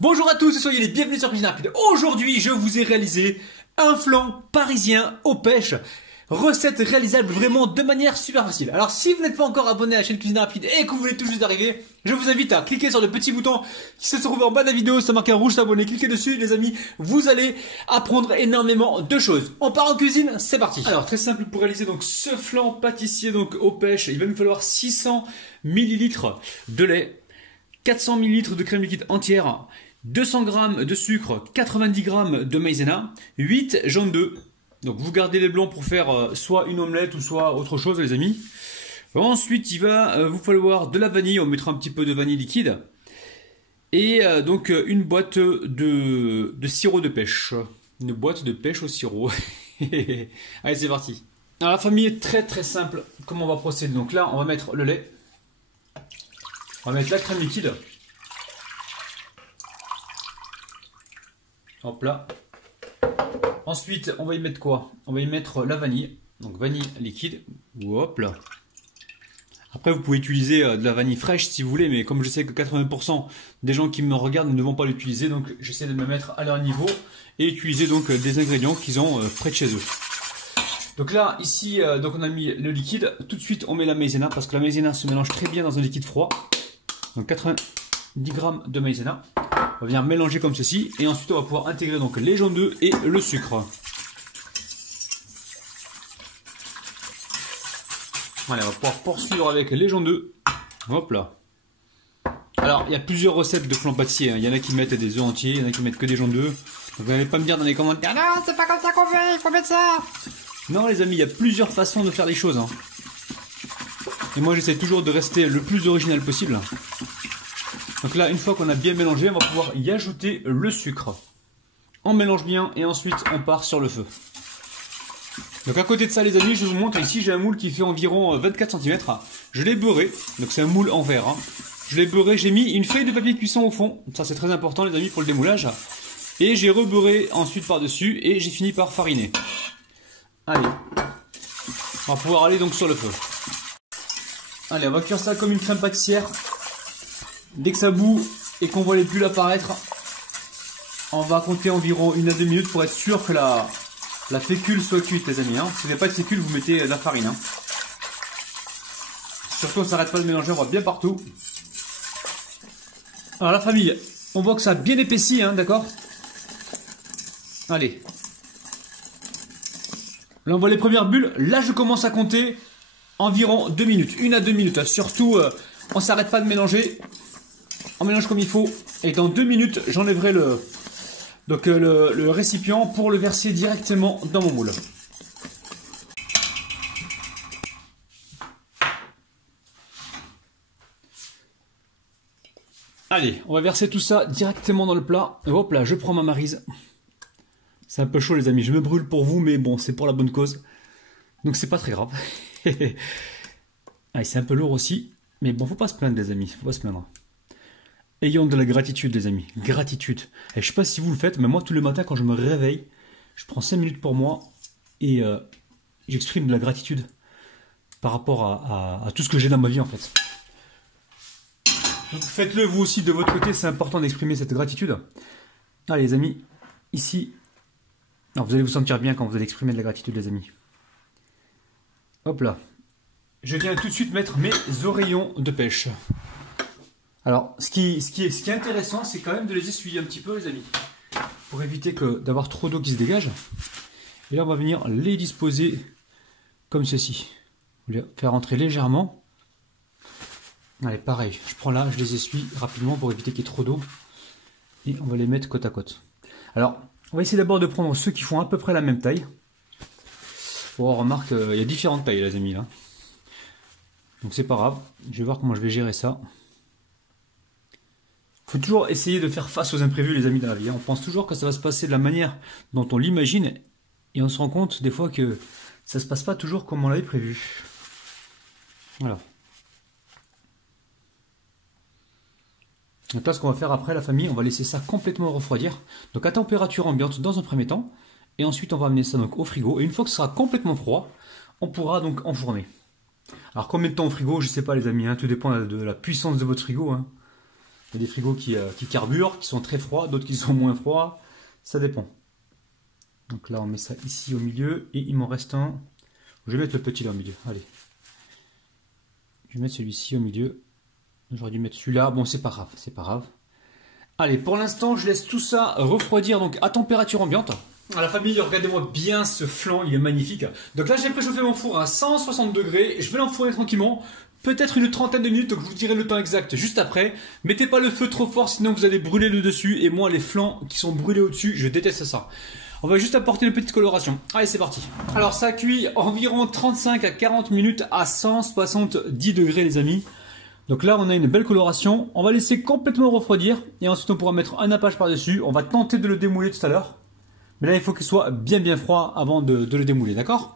Bonjour à tous et soyez les bienvenus sur Cuisine Rapide. Aujourd'hui, je vous ai réalisé un flan parisien aux pêches. Recette réalisable vraiment de manière super facile. Alors si vous n'êtes pas encore abonné à la chaîne Cuisine Rapide et que vous venez tout juste d'arriver, je vous invite à cliquer sur le petit bouton qui se trouve en bas de la vidéo, ça marque un rouge s'abonner, cliquez dessus les amis, vous allez apprendre énormément de choses. On part en cuisine, c'est parti. Alors très simple pour réaliser donc ce flan pâtissier donc aux pêches, il va nous falloir 600 ml de lait, 400 ml de crème liquide entière, 200 g de sucre, 90 g de maïzena, 8 jaunes d'œufs. Donc vous gardez les blancs pour faire soit une omelette ou soit autre chose les amis. Ensuite il va vous falloir de la vanille, on mettra un petit peu de vanille liquide. Et donc une boîte de sirop de pêche. Une boîte de pêche au sirop. Allez c'est parti. Alors la famille est très simple. Comment on va procéder? Donc là on va mettre le lait. On va mettre la crème liquide. Hop là. Ensuite, on va y mettre quoi? On va y mettre la vanille. Donc vanille liquide. Hop là. Après, vous pouvez utiliser de la vanille fraîche si vous voulez, mais comme je sais que 80% des gens qui me regardent ne vont pas l'utiliser, donc j'essaie de me mettre à leur niveau et utiliser donc des ingrédients qu'ils ont près de chez eux. Donc là, ici, donc on a mis le liquide. Tout de suite, on met la maïzena parce que la maïzena se mélange très bien dans un liquide froid. Donc 90 g de maïzena. On va venir mélanger comme ceci et ensuite on va pouvoir intégrer donc les jaunes d'œufs et le sucre. Allez, on va pouvoir poursuivre avec les jaunes d'œufs. Hop là. Alors, il y a plusieurs recettes de flan pâtissier. Il y en a qui mettent des œufs entiers, il y en a qui mettent que des jaunes d'œufs. Donc vous n'allez pas me dire dans les commentaires, non, c'est pas comme ça qu'on fait, il faut mettre ça. Non les amis, il y a plusieurs façons de faire les choses. Et moi j'essaie toujours de rester le plus original possible. Donc là, une fois qu'on a bien mélangé, on va pouvoir y ajouter le sucre. On mélange bien et ensuite on part sur le feu. Donc à côté de ça les amis, je vous montre, ici j'ai un moule qui fait environ 24 cm. Je l'ai beurré, donc c'est un moule en verre. Je l'ai beurré, j'ai mis une feuille de papier cuisson au fond. Ça c'est très important les amis pour le démoulage. Et j'ai rebeurré ensuite par-dessus et j'ai fini par fariner. Allez, on va pouvoir aller donc sur le feu. Allez, on va cuire ça comme une crème pâtissière. Dès que ça bout et qu'on voit les bulles apparaître, on va compter environ 1 à 2 minutes pour être sûr que la fécule soit cuite les amis. Si vous n'avez pas de fécule, vous mettez de la farine. Surtout on ne s'arrête pas de mélanger, on voit bien partout. Alors la famille, on voit que ça a bien épaissi, d'accord. Allez. Là on voit les premières bulles, là je commence à compter environ 2 minutes, 1 à 2 minutes. Surtout on ne s'arrête pas de mélanger. On mélange comme il faut et dans 2 minutes j'enlèverai le récipient pour le verser directement dans mon moule. Allez, on va verser tout ça directement dans le plat. Et hop là, je prends ma maryse. C'est un peu chaud les amis, je me brûle pour vous mais bon, c'est pour la bonne cause. Donc c'est pas très grave. Allez, c'est un peu lourd aussi, mais bon, faut pas se plaindre les amis, faut pas se plaindre. Ayons de la gratitude les amis, gratitude. Et je sais pas si vous le faites, mais moi tous les matins quand je me réveille, je prends 5 minutes pour moi et j'exprime de la gratitude par rapport à tout ce que j'ai dans ma vie en fait. Donc faites-le vous aussi de votre côté, c'est important d'exprimer cette gratitude. Allez les amis, ici, alors, vous allez vous sentir bien quand vous allez exprimer de la gratitude les amis. Hop là. Je viens tout de suite mettre mes oreillons de pêche. Alors, ce qui est intéressant, c'est quand même de les essuyer un petit peu, les amis, pour éviter d'avoir trop d'eau qui se dégage. Et là, on va venir les disposer comme ceci. On va les faire entrer légèrement. Allez, pareil, je prends là, je les essuie rapidement pour éviter qu'il y ait trop d'eau. Et on va les mettre côte à côte. Alors, on va essayer d'abord de prendre ceux qui font à peu près la même taille. Bon, on remarque, il y a différentes tailles, les amis, là. Donc, c'est pas grave. Je vais voir comment je vais gérer ça. Il faut toujours essayer de faire face aux imprévus les amis dans la vie. On pense toujours que ça va se passer de la manière dont on l'imagine et on se rend compte des fois que ça ne se passe pas toujours comme on l'avait prévu. Voilà. Donc là ce qu'on va faire après la famille, on va laisser ça complètement refroidir. Donc à température ambiante dans un premier temps et ensuite on va amener ça donc au frigo et une fois que ce sera complètement froid, on pourra donc enfourner. Alors combien de temps au frigo, je ne sais pas les amis, tout dépend de la puissance de votre frigo. Il y a des frigos qui carburent, qui sont très froids, d'autres qui sont moins froids. Ça dépend. Donc là, on met ça ici au milieu. Et il m'en reste un. Je vais mettre le petit là au milieu. Allez. Je vais mettre celui-ci au milieu. J'aurais dû mettre celui-là. Bon, c'est pas grave. C'est pas grave. Allez, pour l'instant, je laisse tout ça refroidir donc à température ambiante. À la famille, regardez-moi bien ce flan. Il est magnifique. Donc là, j'ai préchauffé mon four à 160 degrés. Je vais l'enfourner tranquillement. Peut-être une trentaine de minutes, donc je vous dirai le temps exact juste après. Mettez pas le feu trop fort, sinon vous allez brûler le dessus. Et moi, les flancs qui sont brûlés au-dessus, je déteste ça. On va juste apporter une petite coloration. Allez, c'est parti. Alors, ça cuit environ 35 à 40 minutes à 170 degrés, les amis. Donc là, on a une belle coloration. On va laisser complètement refroidir. Et ensuite, on pourra mettre un nappage par-dessus. On va tenter de le démouler tout à l'heure. Mais là, il faut qu'il soit bien froid avant de le démouler, d'accord?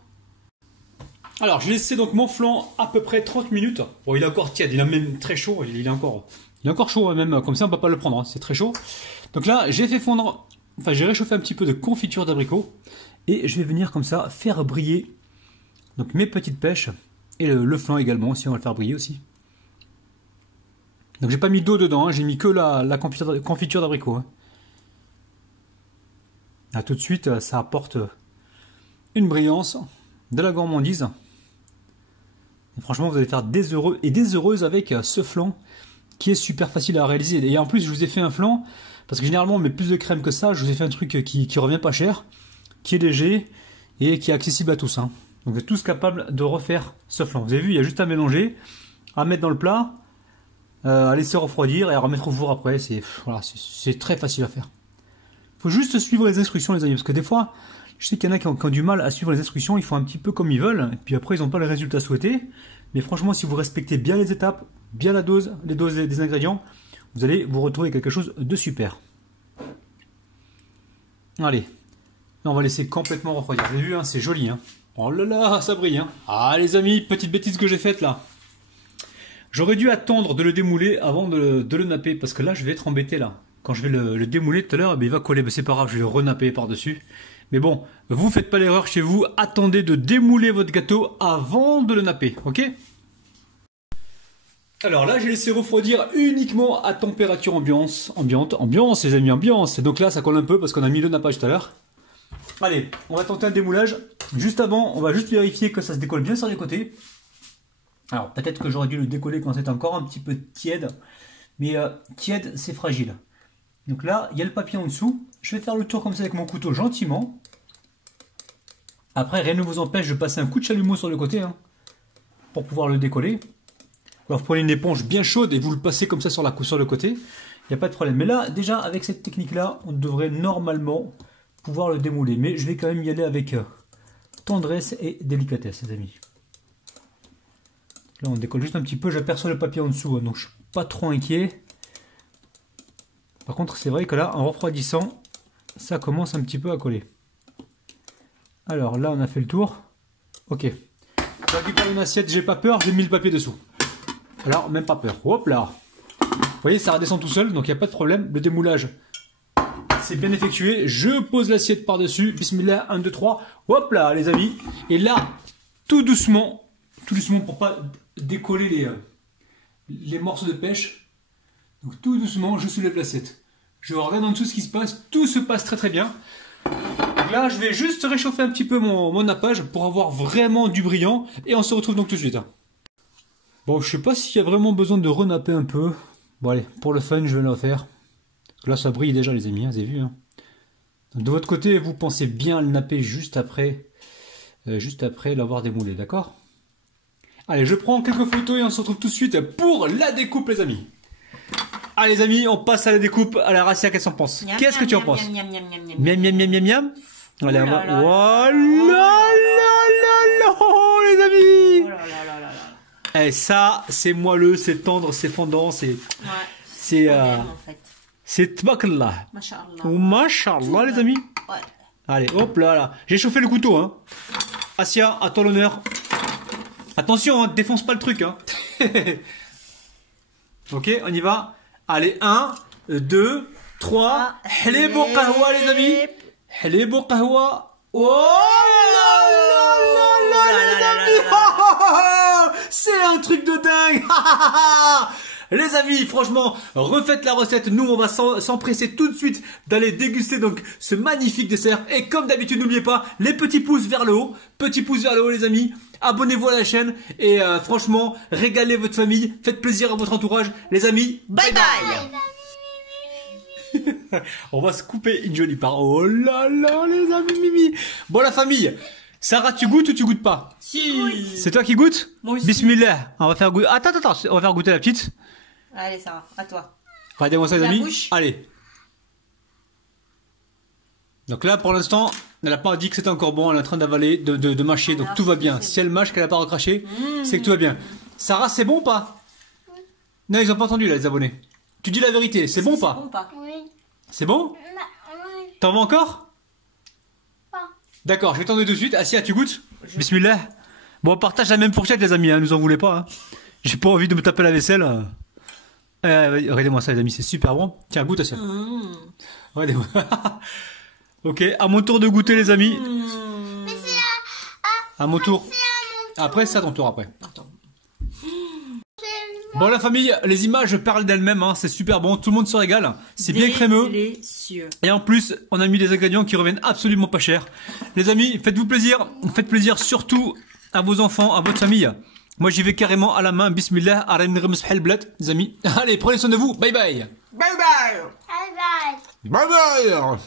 Alors, je vais laisser donc mon flan à peu près 30 minutes. Bon, il est encore tiède, il est même très chaud. Il est encore chaud, même comme ça, on ne peut pas le prendre. Hein. C'est très chaud. Donc là, j'ai fait fondre... Enfin, j'ai réchauffé un petit peu de confiture d'abricot et je vais venir comme ça faire briller donc mes petites pêches et le flan également aussi, on va le faire briller aussi. Donc j'ai pas mis d'eau dedans, hein, j'ai mis que la confiture d'abricot. Hein. Là tout de suite, ça apporte une brillance, de la gourmandise. Et franchement, vous allez faire des heureux et des heureuses avec ce flan qui est super facile à réaliser. Et en plus, je vous ai fait un flan. Parce que généralement on met plus de crème que ça, je vous ai fait un truc qui revient pas cher, qui est léger et qui est accessible à tous. Hein. Donc vous êtes tous capables de refaire ce flan. Vous avez vu, il y a juste à mélanger, à mettre dans le plat, à laisser refroidir et à remettre au four après. C'est très facile à faire. Il faut juste suivre les instructions les amis, parce que des fois, je sais qu'il y en a qui ont du mal à suivre les instructions, ils font un petit peu comme ils veulent, et puis après ils n'ont pas les résultats souhaités. Mais franchement, si vous respectez bien les étapes, bien la dose, les doses des ingrédients, vous allez vous retrouver quelque chose de super. Allez, là on va laisser complètement refroidir. Vous avez vu, hein, c'est joli. Hein. Oh là là, ça brille. Hein. Ah les amis, petite bêtise que j'ai faite là. J'aurais dû attendre de le démouler avant de le napper. Parce que là, je vais être embêté là. Quand je vais le démouler tout à l'heure, il va coller. C'est pas grave, je vais le renapper par-dessus. Mais bon, vous faites pas l'erreur chez vous. Attendez de démouler votre gâteau avant de le napper. Ok ? Alors là, j'ai laissé refroidir uniquement à température ambiance, les amis, ambiance. Et donc là, ça colle un peu parce qu'on a mis le nappage tout à l'heure. Allez, on va tenter un démoulage. Juste avant, on va juste vérifier que ça se décolle bien sur les côtés. Alors, peut-être que j'aurais dû le décoller quand c'est encore un petit peu tiède. Mais tiède, c'est fragile. Donc là, il y a le papier en dessous. Je vais faire le tour comme ça avec mon couteau gentiment. Après, rien ne vous empêche de passer un coup de chalumeau sur le côté hein, pour pouvoir le décoller. Alors vous prenez une éponge bien chaude et vous le passez comme ça sur le côté. Il n'y a pas de problème. Mais là, déjà, avec cette technique-là, on devrait normalement pouvoir le démouler. Mais je vais quand même y aller avec tendresse et délicatesse, les amis. Là, on décolle juste un petit peu. J'aperçois le papier en dessous, hein, donc je ne suis pas trop inquiet. Par contre, c'est vrai que là, en refroidissant, ça commence un petit peu à coller. Alors là, on a fait le tour. Ok. Je récupère une assiette, j'ai pas peur, j'ai mis le papier dessous. Alors, même pas peur. Hop là. Vous voyez, ça redescend tout seul, donc il n'y a pas de problème. Le démoulage, c'est bien effectué. Je pose l'assiette par-dessus. Bismillah, 1, 2, 3. Hop là, les amis. Et là, tout doucement pour pas décoller les morceaux de pêche. Donc tout doucement, je soulève l'assiette. Je regarde en dessous ce qui se passe. Tout se passe très très bien. Donc là, je vais juste réchauffer un petit peu mon nappage pour avoir vraiment du brillant. Et on se retrouve donc tout de suite. Bon, je sais pas s'il y a vraiment besoin de renapper un peu. Bon allez, pour le fun, je vais le faire. Parce que là, ça brille déjà les amis, hein, vous avez vu. Hein. Donc, de votre côté, vous pensez bien le napper juste après l'avoir démoulé, d'accord? Allez, je prends quelques photos et on se retrouve tout de suite pour la découpe les amis. Allez les amis, on passe à la découpe. Alors Rassia, qu'est-ce qu'on pense? Qu'est-ce que tu en penses? Miam miam miam miam miam. Allez, on va... Oh là là, les amis. Et ça, c'est moelleux, c'est tendre, c'est fondant, c'est... C'est tbakallah. Masha'Allah. Oh, Masha'Allah, les amis. Ouais. Allez, hop là, là. J'ai chauffé le couteau, hein. Assia, à toi l'honneur. Attention, hein, défonce pas le truc, hein. Ok, on y va. Allez, 1, 2, 3. Halib au qahwa, les amis. Halib au qahwa. Oh là là là là là là. C'est un truc de dingue. Les amis, franchement, refaites la recette. Nous, on va s'empresser tout de suite d'aller déguster donc ce magnifique dessert. Et comme d'habitude, n'oubliez pas, les petits pouces vers le haut. Petits pouces vers le haut, les amis. Abonnez-vous à la chaîne. Et franchement, régalez votre famille. Faites plaisir à votre entourage. Les amis, bye bye. On va se couper une jolie part. Oh là là, les amis, Mimi. Bon, la famille, Sarah, tu goûtes ou tu goûtes pas? Si. C'est toi qui goûtes? Moi aussi. Bismillah. On va faire goûter. Attends, on va faire goûter la petite. Allez, Sarah, à toi. Regardez-moi ça, les La amis. bouche. Allez. Donc là, pour l'instant, elle n'a pas dit que c'était encore bon. Elle est en train d'avaler, de mâcher. Donc Alors, tout va bien. c'est Si elle mâche, qu'elle n'a pas recraché, c'est que tout va bien. Sarah, c'est bon ou pas? Non, ils ont pas entendu, là, les abonnés. Tu dis la vérité. C'est bon ou pas? Bon, pas. Oui. C'est bon? Oui. T'en veux encore? Pas. D'accord, je vais t'en donner tout de suite. Assia, tu goûtes? Bismillah. Bon, on partage la même fourchette, les amis, hein, nous en voulez pas. Hein. J'ai pas envie de me taper la vaisselle. Regardez-moi ça, les amis, c'est super bon. Tiens, goûte, Assia. Regardez-moi. Ok, à mon tour de goûter, les amis. Mais c'est À mon tour. à mon Après, c'est à ton tour, après. Attends. Bon, la famille, les images parlent d'elles-mêmes, hein, c'est super bon, tout le monde se régale. C'est bien crémeux. Délicieux. Et en plus, on a mis des ingrédients qui reviennent absolument pas cher. Les amis, faites-vous plaisir. Faites plaisir surtout à vos enfants, à votre famille. Moi, j'y vais carrément à la main. Bismillah, les amis. Allez, prenez soin de vous. Bye bye. Bye bye. Bye bye. Bye bye.